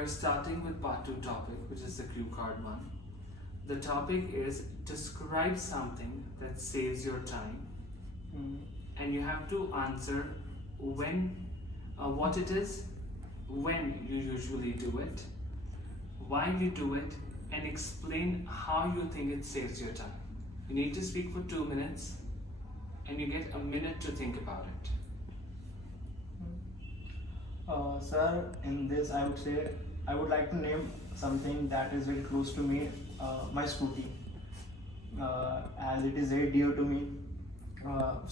are starting with part 2 topic, which is the cue card one. The topic is describe something that saves your time, and you have to answer when, what it is, when you usually do it, why you do it, and explain how you think it saves your time. You need to speak for 2 minutes, and you get a minute to think about it. Sir, in this I would say I would like to name something that is very close to me, my scooty, as it is very dear to me.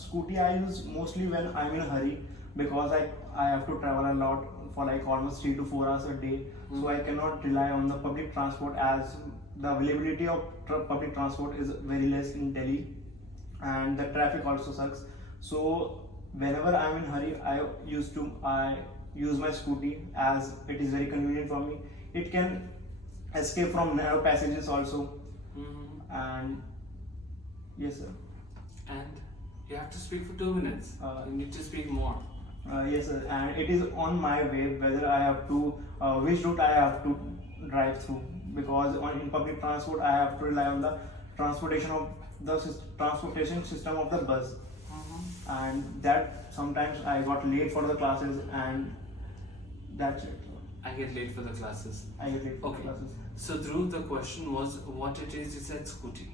Scooty I use mostly when I'm in a hurry because I have to travel a lot for like almost 3 to 4 hours a day. So I cannot rely on the public transport as the availability of public transport is very less in Delhi, and the traffic also sucks. So whenever I'm in hurry, I use my scooty as it is very convenient for me. It can escape from narrow passages also. And yes sir. And you have to speak for 2 minutes. You need to speak more. Yes sir, and it is on my way whether I have to which route I have to drive through, because in public transport I have to rely on the transportation system of the bus. And that sometimes I got late for the classes, and that's it. I get late for the classes. I get late for Okay. the classes. So Dhruv, the question was what it is. You said scooty.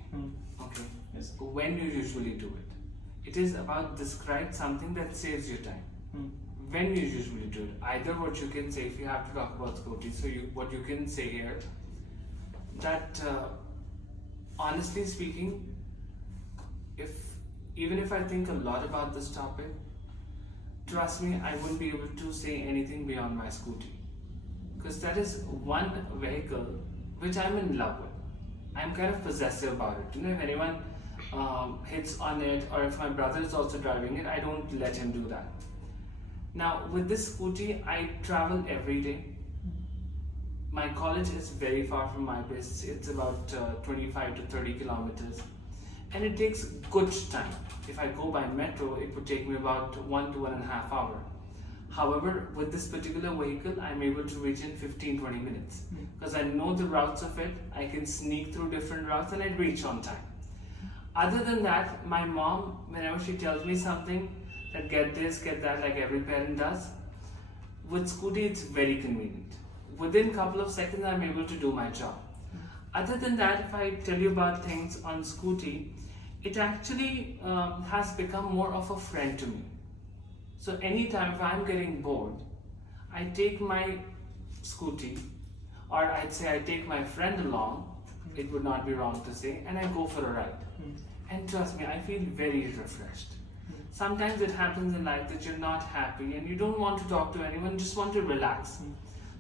Okay. Yes. When you usually do it. It is about describe something that saves you time. When you usually do it. Either what you can say if you have to talk about scooty. So what you can say here that honestly speaking, even if I think a lot about this topic, trust me, I wouldn't be able to say anything beyond my scooty. Because that is one vehicle which I'm in love with. I'm kind of possessive about it. If anyone hits on it, or if my brother is also driving it, I don't let him do that. Now, with this scooty, I travel every day. My college is very far from my place. It's about 25 to 30 kilometers. And it takes good time. If I go by metro, it would take me about 1 to 1.5 hours. However, with this particular vehicle, I'm able to reach in 15-20 minutes. Because I know the routes of it, I can sneak through different routes and I reach on time. Other than that, my mom, whenever she tells me something, that get this, get that, like every parent does, with scooty it's very convenient. Within a couple of seconds, I'm able to do my job. Other than that, if I tell you about things on scooty, it actually has become more of a friend to me. So anytime if I'm getting bored, I take my scooty, or I'd say I take my friend along, it would not be wrong to say, and I go for a ride. And trust me, I feel very refreshed. Sometimes it happens in life that you're not happy and you don't want to talk to anyone, just want to relax.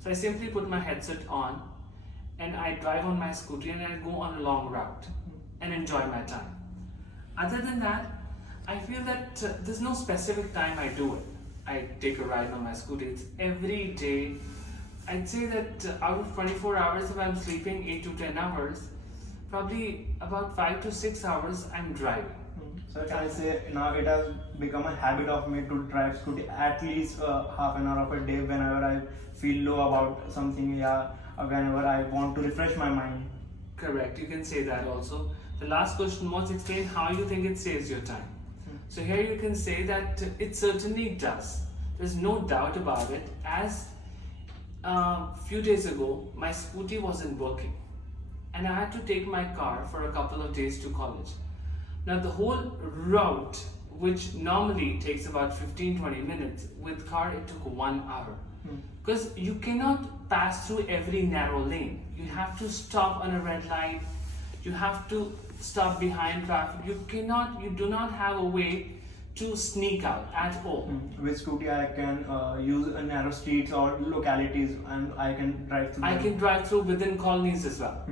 So I simply put my headset on and I drive on my scooty and I go on a long route and enjoy my time. Other than that, I feel that there's no specific time I do it. I take a ride on my scooty. It's every day. I'd say that out of 24 hours, if I'm sleeping 8 to 10 hours, probably about 5 to 6 hours I'm driving. So can I say now it has become a habit of me to drive scooty at least half an hour of a day whenever I feel low about something, whenever I want to refresh my mind. Correct, you can say that also. The last question was explain how you think it saves your time. So here you can say that it certainly does. There's no doubt about it. As few days ago, my scooty wasn't working and I had to take my car for a couple of days to college. Now the whole route, which normally takes about 15-20 minutes, with car it took 1 hour. Because you cannot pass through every narrow lane. You have to stop on a red light. You have to stop behind traffic. You do not have a way to sneak out at all. With scooty I can use narrow streets or localities, and I can drive through I them. can drive through within colonies as well.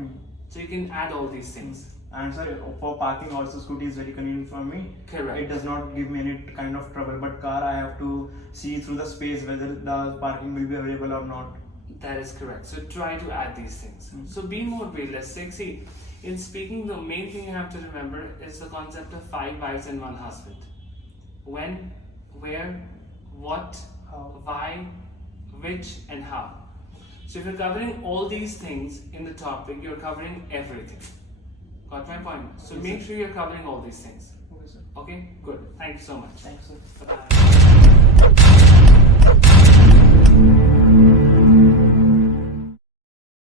So you can add all these things. And sorry, for parking also scooty is very convenient for me. Correct. It does not give me any kind of trouble, but car I have to see through the space whether the parking will be available or not. That is correct. So try to add these things. So be more realistic. See, in speaking, the main thing you have to remember is the concept of 5 wives and 1 husband. When, where, what, How? why, which, and how. So if you're covering all these things in the topic, you're covering everything. Got my point? So Okay, make sir. sure you're covering all these things. Okay, sir. Okay, good. Thank you so much. Thanks, sir. Bye-bye.